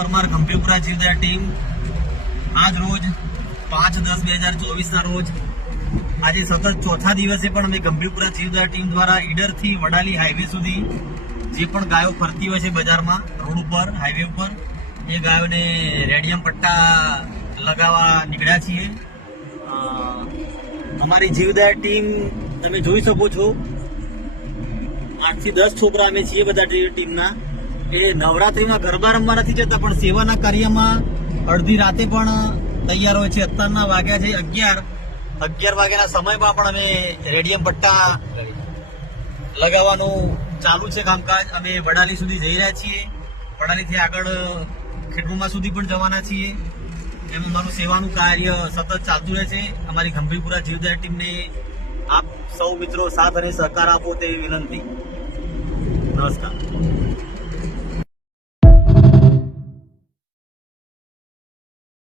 પરમાર ગંભીરપુરા જીવદયા ટીમ આજ રોજ 5/10/2024 રોજ આજે સતત ચોથા દિવસે પણ અમે ગંભીરપુરા જીવદયા ટીમ દ્વારા ઈડરથી વડાલી હાઈવે સુધી જે પણ ગાયો ફરતી હોય છે બજારમાં રોડ ઉપર હાઈવે ઉપર એ ગાયોને રેડિયમ પટ્ટા લગાવવા નીકળ્યા છીએ. અમારી જીવદયા ટીમ તમે જોઈ શકો છો, 8 થી 10 છોકરા અમે છીએ બધા ટીમના. એ નવરાત્રીમાં ગરબા રમવા નથી જતા પણ સેવાના કાર્યમાં અડધી રાતે પણ તૈયાર હોય છે. અત્યારના વાગ્યા છે 11 વાગ્યાના સમયમાં પણ અમે રેડિયમ પટ્ટા લગાવવાનું ચાલુ છે કામકાજ. અમે વડાલી સુધી જઈ રહ્યા છીએ, વડાલીથી આગળ ખેડૂમાં સુધી પણ જવાના છીએ. એમ અમારું સેવાનું કાર્ય સતત ચાલતું રહે છે. અમારી ગંભીરપુરા જીવદયા ટીમને આપ સૌ મિત્રો સાથ અને સહકાર આપો તેવી વિનંતી. નમસ્કાર.